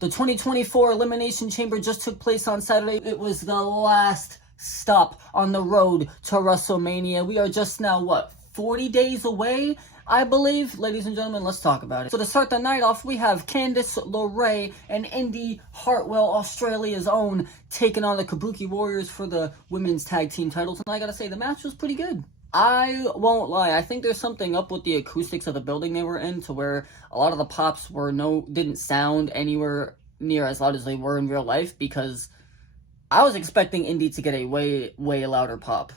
The 2024 Elimination Chamber just took place on Saturday. It was the last stop on the road to WrestleMania. We are just now, 40 days away, I believe? Ladies and gentlemen, let's talk about it. So to start the night off, we have Candice LeRae and Indy Hartwell, Australia's own, taking on the Kabuki Warriors for the women's tag team titles. And I gotta say, the match was pretty good. I won't lie, I think there's something up with the acoustics of the building they were in, to where a lot of the pops didn't sound anywhere near as loud as they were in real life, because I was expecting Indy to get a way louder pop,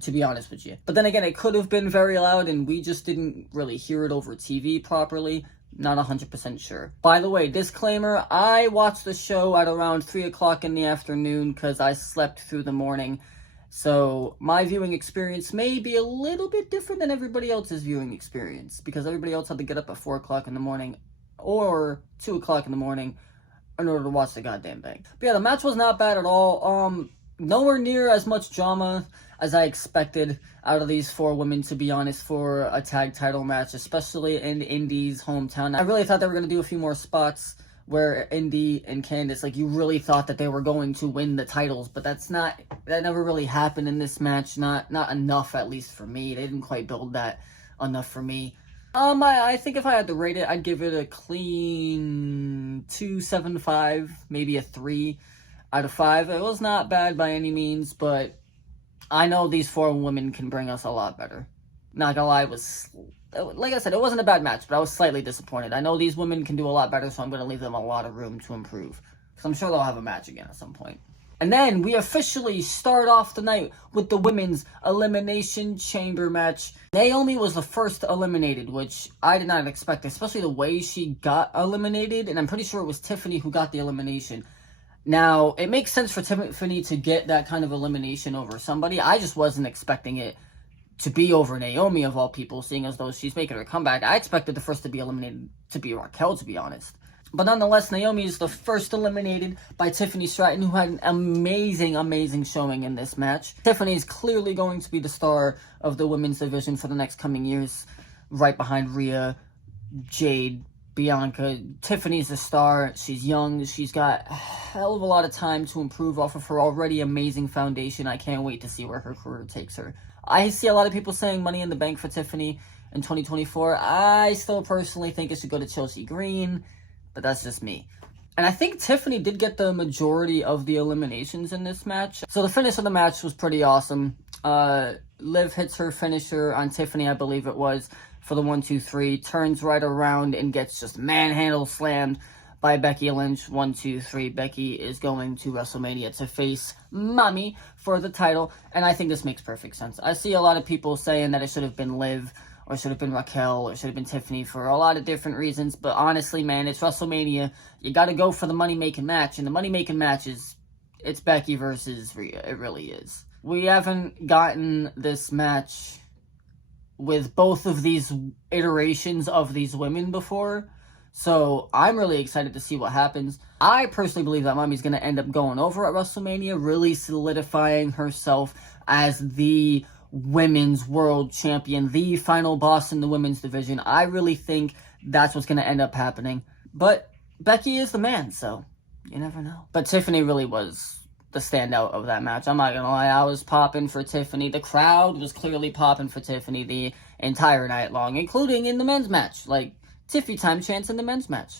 to be honest with you. But then again, it could have been very loud, and we just didn't really hear it over TV properly. Not 100% sure. By the way, disclaimer, I watched the show at around 3 o'clock in the afternoon because I slept through the morning. So my viewing experience may be a little bit different than everybody else's viewing experience, because everybody else had to get up at 4 o'clock in the morning or 2 o'clock in the morning in order to watch the goddamn thing. But yeah, the match was not bad at all. Nowhere near as much drama as I expected out of these four women, to be honest, for a tag title match, especially in Indy's hometown. I really thought they were going to do a few more spots where Indy and Candice, you really thought that they were going to win the titles, but that never really happened in this match. Not enough, at least for me. They didn't quite build that enough for me. I think if I had to rate it, I'd give it a clean 2.75, maybe a 3 out of 5. It was not bad by any means, but I know these four women can bring us a lot better. Not gonna lie, like I said, it wasn't a bad match, but I was slightly disappointed. I know these women can do a lot better, so I'm going to leave them a lot of room to improve, because I'm sure they'll have a match again at some point. And then we officially start off the night with the Women's Elimination Chamber match. Naomi was the first eliminated, which I did not expect, especially the way she got eliminated, and I'm pretty sure it was Tiffany who got the elimination. Now, it makes sense for Tiffany to get that kind of elimination over somebody. I just wasn't expecting it to be over Naomi, of all people, seeing as though she's making her comeback. I expected the first to be eliminated to be Raquel, to be honest. But nonetheless, Naomi is the first eliminated by Tiffany Stratton, who had an amazing showing in this match. Tiffany is clearly going to be the star of the women's division for the next coming years, right behind Rhea, Jade, Bianca. Tiffany's the star. She's young. She's got a hell of a lot of time to improve off of her already amazing foundation. I can't wait to see where her career takes her. I see a lot of people saying Money in the Bank for Tiffany in 2024. I still personally think it should go to Chelsea Green, but that's just me. And I think Tiffany did get the majority of the eliminations in this match. So the finish of the match was pretty awesome. Liv hits her finisher on Tiffany, I believe it was, for the 1-2-3, turns right around and gets just manhandle slammed by Becky Lynch. 1-2-3. Becky is going to WrestleMania to face Mommy for the title, and I think this makes perfect sense. I see a lot of people saying that it should have been Liv, or it should have been Raquel, or it should have been Tiffany for a lot of different reasons, but honestly, man, it's WrestleMania. You gotta go for the money-making match, and the money-making match it's Becky versus Rhea. It really is. We haven't gotten this match with both of these iterations of these women before, so I'm really excited to see what happens. I personally believe that Mommy's going to end up going over at WrestleMania, really solidifying herself as the women's world champion, the final boss in the women's division. I really think that's what's going to end up happening. But Becky is the man, so you never know. But Tiffany really was the standout of that match. I'm not going to lie, I was popping for Tiffany. The crowd was clearly popping for Tiffany the entire night long, including in the men's match. Tiffy time chants in the men's match.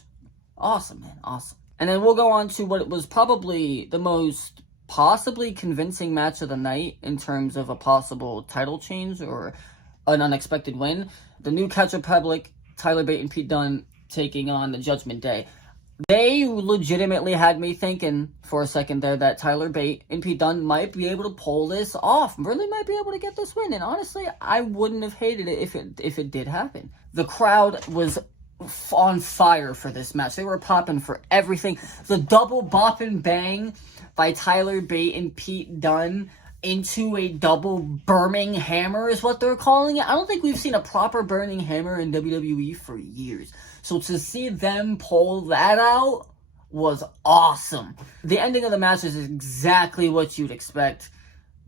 Awesome, man, awesome. And then we'll go on to what was probably the most possibly convincing match of the night in terms of a possible title change or an unexpected win. The New Catch Republic, Tyler Bate and Pete Dunne taking on the Judgment Day. They legitimately had me thinking for a second there that Tyler Bate and Pete Dunne might be able to pull this off. Really might be able to get this win. And honestly, I wouldn't have hated it if it did happen. The crowd was on fire for this match. They were popping for everything. The double bop and bang by Tyler Bate and Pete Dunne into a double burning hammer is what they're calling it. I don't think we've seen a proper burning hammer in WWE for years. So to see them pull that out was awesome. The ending of the match is exactly what you'd expect.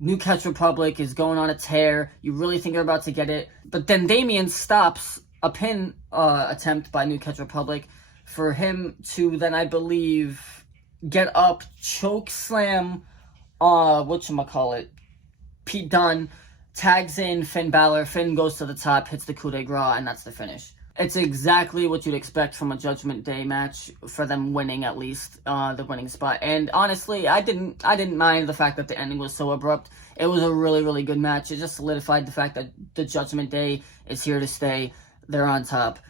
New Catch Republic is going on a tear. You really think they're about to get it. But then Damian stops a pin attempt by New Catch Republic for him to then, I believe, get up, choke slam, whatchamacallit, Pete Dunne, tags in Finn Balor, Finn goes to the top, hits the coup de grace, and that's the finish. It's exactly what you'd expect from a Judgment Day match, for them winning at least, the winning spot. And honestly, I didn't mind the fact that the ending was so abrupt. It was a really, really good match. It just solidified the fact that the Judgment Day is here to stay. They're on top.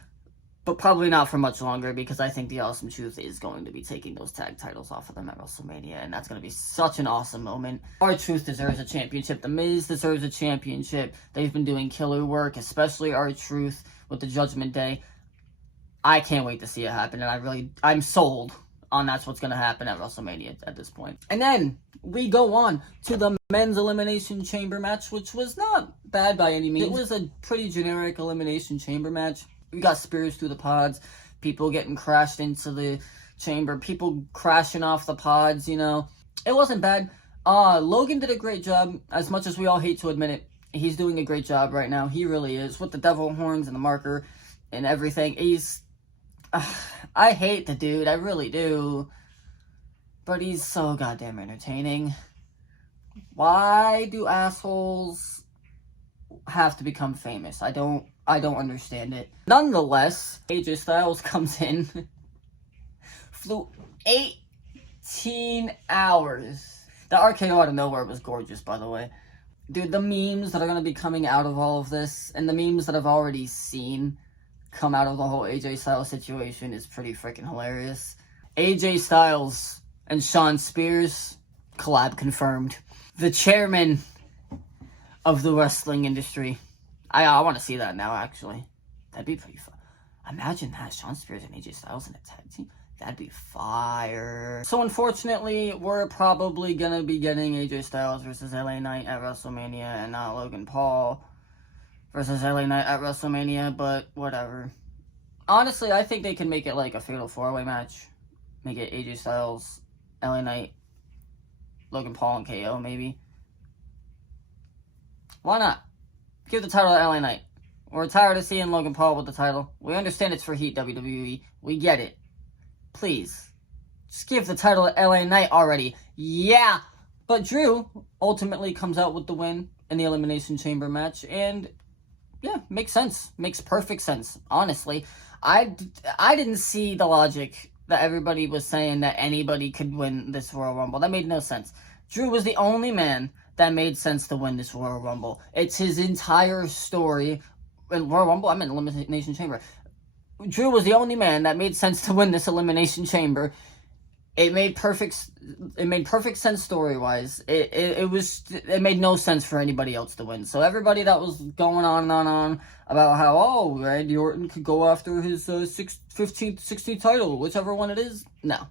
But probably not for much longer, because I think the Awesome Truth is going to be taking those tag titles off of them at WrestleMania, and that's going to be such an awesome moment. R-Truth deserves a championship. The Miz deserves a championship. They've been doing killer work, especially R-Truth with the Judgment Day. I can't wait to see it happen, and I'm sold on that's what's going to happen at WrestleMania at this point. And then we go on to the Men's Elimination Chamber match, which was not bad by any means. It was a pretty generic Elimination Chamber match. We got spears through the pods, people getting crashed into the chamber, people crashing off the pods, you know. It wasn't bad. Logan did a great job, as much as we all hate to admit it. He's doing a great job right now. He really is, with the devil horns and the marker and everything. I hate the dude, I really do. But he's so goddamn entertaining. Why do assholes have to become famous? I don't understand it. Nonetheless, AJ Styles comes in, flew 18 hours. The RKO out of nowhere was gorgeous, by the way. Dude, the memes that are going to be coming out of all of this, and the memes that I've already seen come out of the whole AJ Styles situation, is pretty freaking hilarious. AJ Styles and Shawn Spears, collab confirmed. The chairman of the wrestling industry. I want to see that now, actually. That'd be pretty fun. Imagine that, Shawn Spears and AJ Styles in a tag team. That'd be fire. So, unfortunately, we're probably going to be getting AJ Styles versus LA Knight at WrestleMania, and not Logan Paul versus LA Knight at WrestleMania, but whatever. Honestly, I think they can make it like a Fatal 4-Way match. Make it AJ Styles, LA Knight, Logan Paul, and KO, maybe. Why not? Give the title to LA Knight. We're tired of seeing Logan Paul with the title. We understand it's for heat, WWE. We get it. Please. Just give the title to LA Knight already. Yeah. But Drew ultimately comes out with the win in the Elimination Chamber match. And, yeah, makes sense. Makes perfect sense, honestly. I didn't see the logic that everybody was saying that anybody could win this Royal Rumble. That made no sense. Drew was the only man that made sense to win this Royal Rumble. It's his entire story. In Royal Rumble, I meant Elimination Chamber. Drew was the only man that made sense to win this Elimination Chamber. It made perfect sense story-wise. It made no sense for anybody else to win. So everybody that was going on and on about how, Randy Orton could go after his 15th, 16th title, whichever one it is, no.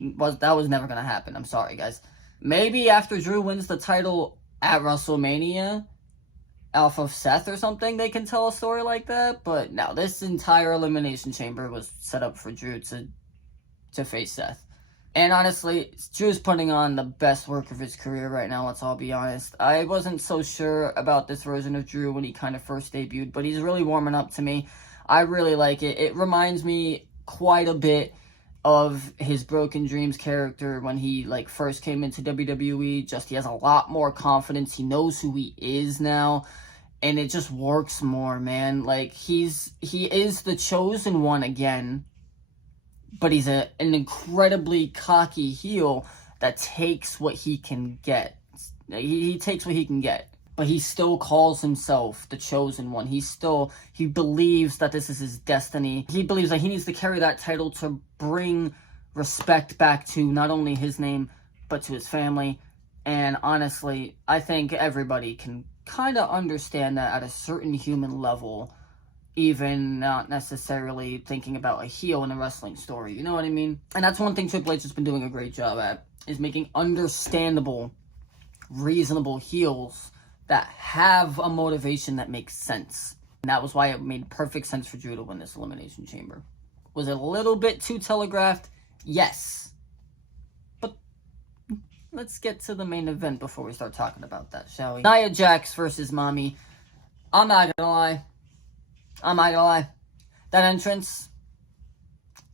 That was never going to happen. I'm sorry, guys. Maybe after Drew wins the title at WrestleMania, off of Seth or something, they can tell a story like that. But no, this entire Elimination Chamber was set up for Drew to face Seth. And honestly, Drew's putting on the best work of his career right now, let's all be honest. I wasn't so sure about this version of Drew when he kind of first debuted, but he's really warming up to me. I really like it. It reminds me quite a bit of his Broken Dreams character when he first came into WWE. Just he has a lot more confidence. He knows who he is now, and it just works more, man. He is the chosen one again, but he's an incredibly cocky heel that takes what he can get. He takes what he can get. But he still calls himself the chosen one. He believes that this is his destiny. He believes that he needs to carry that title to bring respect back to not only his name, but to his family. And honestly, I think everybody can kind of understand that at a certain human level, even not necessarily thinking about a heel in a wrestling story. You know what I mean? And that's one thing Triple H has been doing a great job at, is making understandable, reasonable heels that have a motivation that makes sense. And that was why it made perfect sense for Drew to win this Elimination Chamber. Was it a little bit too telegraphed? Yes. But let's get to the main event before we start talking about that, shall we? Nia Jax versus Mommy. I'm not gonna lie. That entrance,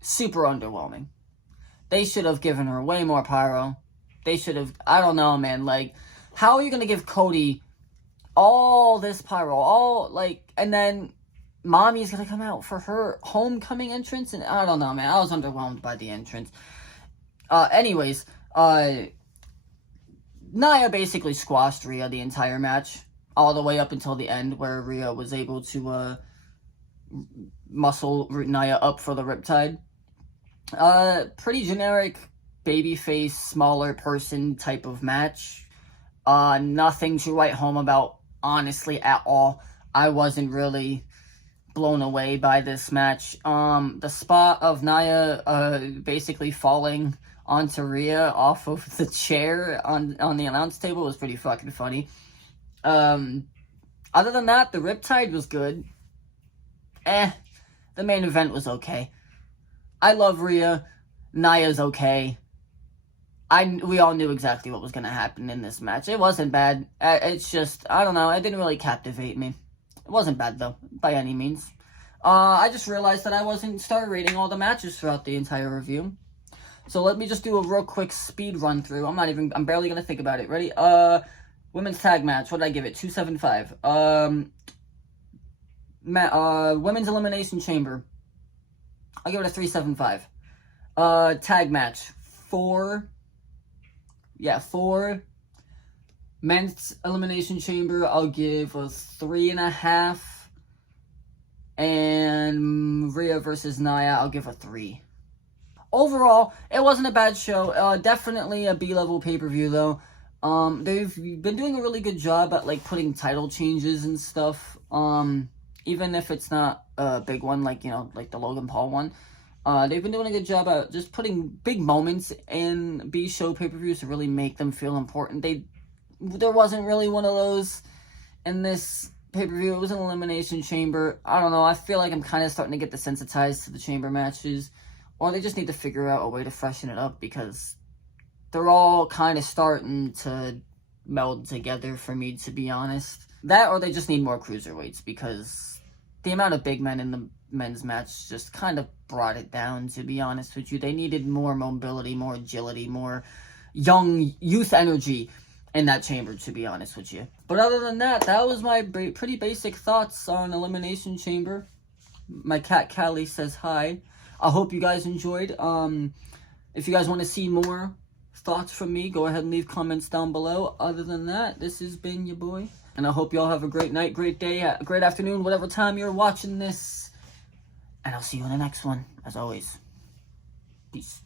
super underwhelming. They should have given her way more pyro. They should have, I don't know, man. Like, how are you going to give Cody all this pyro? And then Mommy's going to come out for her homecoming entrance? And I don't know, man. I was underwhelmed by the entrance. Anyways, Nia basically squashed Rhea the entire match, all the way up until the end, where Rhea was able to muscle Nia up for the Riptide. Pretty generic babyface, smaller person type of match. Nothing to write home about, honestly, at all. I wasn't really blown away by this match. The spot of Nia basically falling onto Rhea off of the chair on the announce table was pretty fucking funny. Other than that, the Riptide was good. The main event was okay. I love Rhea. Nia's okay. We all knew exactly what was going to happen in this match. It wasn't bad. It's just, I don't know, it didn't really captivate me. It wasn't bad, though, by any means. I just realized that I wasn't star rating all the matches throughout the entire review. So let me just do a real quick speed run through. I'm barely going to think about it. Ready? Women's tag match. What did I give it? 2.75. Women's Elimination Chamber. I'll give it a 3.75. Tag match. 4. Yeah, 4. Men's Elimination Chamber, I'll give a 3.5. And Rhea versus Nia, I'll give a 3. Overall, it wasn't a bad show. Definitely a B-level pay-per-view, though. They've been doing a really good job at, like, putting title changes and stuff. Even if it's not a big one, like, you know, like the Logan Paul one. They've been doing a good job at just putting big moments in B-show pay-per-views to really make them feel important. There wasn't really one of those in this pay-per-view. It was an Elimination Chamber. I don't know. I feel like I'm kind of starting to get desensitized to the chamber matches. Or they just need to figure out a way to freshen it up, because they're all kind of starting to meld together for me, to be honest. That, or they just need more cruiserweights, because the amount of big men in the men's match just kind of brought it down, to be honest with you. They needed more mobility, more agility, more young youth energy in that chamber, to be honest with you. But other than that, that was my pretty basic thoughts on Elimination Chamber. My cat Callie says hi. I hope you guys enjoyed. If you guys want to see more thoughts from me, go ahead and leave comments down below. Other than that, this has been your boy. And I hope you all have a great night, great day, great afternoon, whatever time you're watching this. And I'll see you in the next one, as always. Peace.